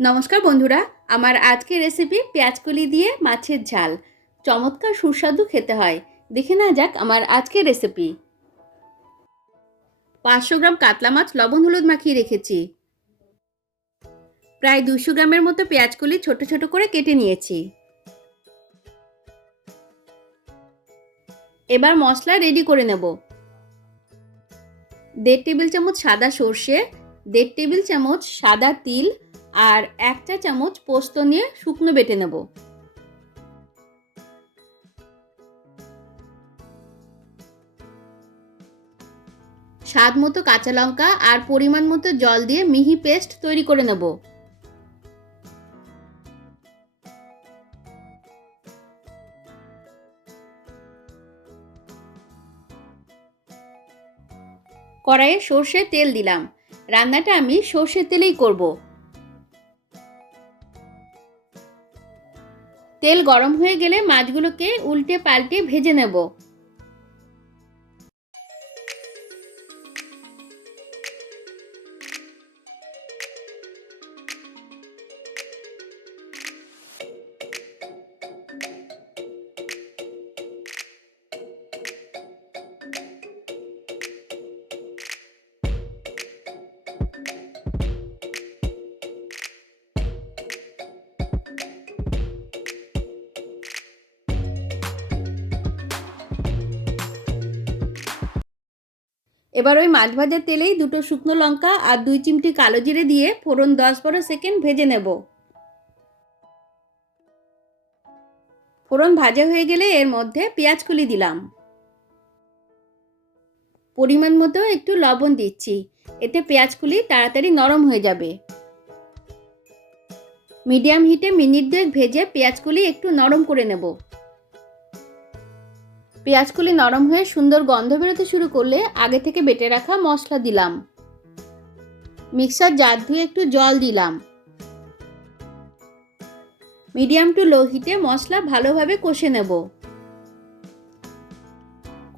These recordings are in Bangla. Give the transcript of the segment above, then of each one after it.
নমস্কার বন্ধুরা, আমার আজকের রেসিপি পেঁয়াজকলি দিয়ে মাছের ঝাল। চমৎকার সুস্বাদু খেতে হয়। দেখে নেওয়া যাক আমার আজকের রেসিপি। 500 গ্রাম কাতলা মাছ লবণ হলুদ মাখিয়ে রেখেছি। প্রায় 200 গ্রামের মতো পেঁয়াজকলি ছোট ছোট করে কেটে নিয়েছি। এবার মশলা রেডি করে নেব। 1.5 টেবিল চামচ সাদা সর্ষে, 1.5 টেবিল চামচ সাদা তিল আর 1 চা চামচ পোস্ত নিয়ে শুকনো বেটে নেব। স্বাদ মতো কাঁচা লঙ্কা আর পরিমাণ মতো জল দিয়ে মিহি পেস্ট তৈরি করে নেব। কড়াইয়ে সর্ষের তেল দিলাম। রান্নাটা আমি সর্ষের তেলেই করব। তেল গরম হয়ে গেলে মাছগুলোকে উল্টে পাল্টে ভেজে নেব। এবার ওই মাছ ভাজার তেলেই 2টো শুকনো লঙ্কা আর 2 চিমটি কালো জিরে দিয়ে ফোড়ন 10-12 সেকেন্ড ভেজে নেব। ফোড়ন ভাজা হয়ে গেলে এর মধ্যে পেঁয়াজকলি দিলাম। পরিমাণ মতো একটু লবণ দিচ্ছি, এতে পেঁয়াজকলি তাড়াতাড়ি নরম হয়ে যাবে। মিডিয়াম হিটে মিনিট 2 ভেজে পেঁয়াজকলি একটু নরম করে নেব। পেঁয়াজকলি নরম হয়ে সুন্দর গন্ধ বেরোতে শুরু করলে আগে থেকে বেটে রাখা মশলা দিলাম। মিক্সার জার ধুয়ে একটু জল দিলাম। মিডিয়াম টু লো হিটে মশলা ভালোভাবে কষে নেব।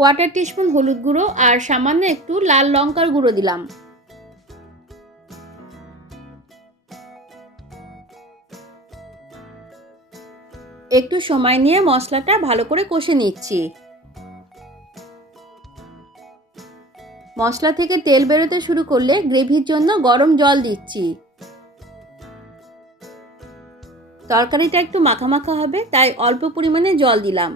1/4 টিস্পুন হলুদ গুঁড়ো আর সামান্য একটু লাল লঙ্কার গুঁড়ো দিলাম। একটু সময় নিয়ে মশলাটা ভালো করে কষে নিচ্ছি। মশলা থেকে তেল বেরোতে শুরু করলে গ্রেভির জন্য গরম জল দিচ্ছি। তরকারিটা একটু মাখা মাখা হবে, তাই অল্প পরিমাণে জল দিলাম।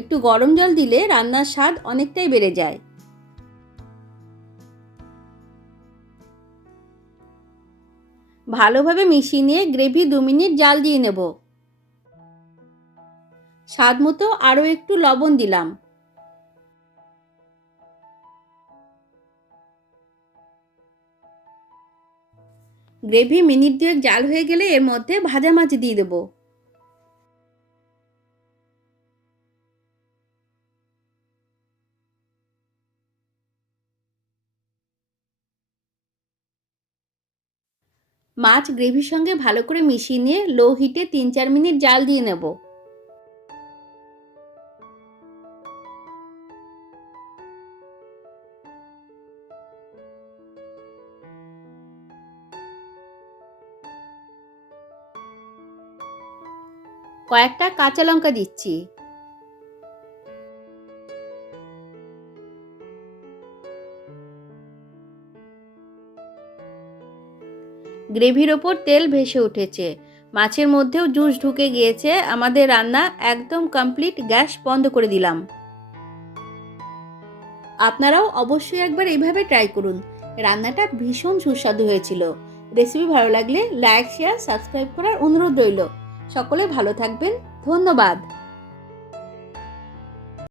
একটু গরম জল দিলে রান্নার স্বাদ অনেকটাই বেড়ে যায়। ভালোভাবে মিশিয়ে নিয়ে গ্রেভি 2 মিনিট জাল দিয়ে নেব। স্বাদ মতো আরও একটু লবণ দিলাম। গ্রেভি মিনিট 2 জাল হয়ে গেলে এর মধ্যে ভাজা মাছ দিয়ে দেব। মাছ গ্রেভির সঙ্গে ভালো করে মিশিয়ে নিয়ে লো হিটে 3-4 মিনিট জাল দিয়ে নেব। কয়েকটা কাঁচা লঙ্কা দিচ্ছি। গ্রেভির ওপর তেল ভেসে উঠেছে, মাছের মধ্যেও জুস ঢুকে গিয়েছে। আমাদের রান্না একদম কমপ্লিট। গ্যাস বন্ধ করে দিলাম। আপনারাও অবশ্যই একবার এইভাবে ট্রাই করুন। রান্নাটা ভীষণ সুস্বাদু হয়েছিল। রেসিপি ভালো লাগলে লাইক, শেয়ার, সাবস্ক্রাইব করার অনুরোধ রইল। সকলে ভালো থাকবেন। ধন্যবাদ।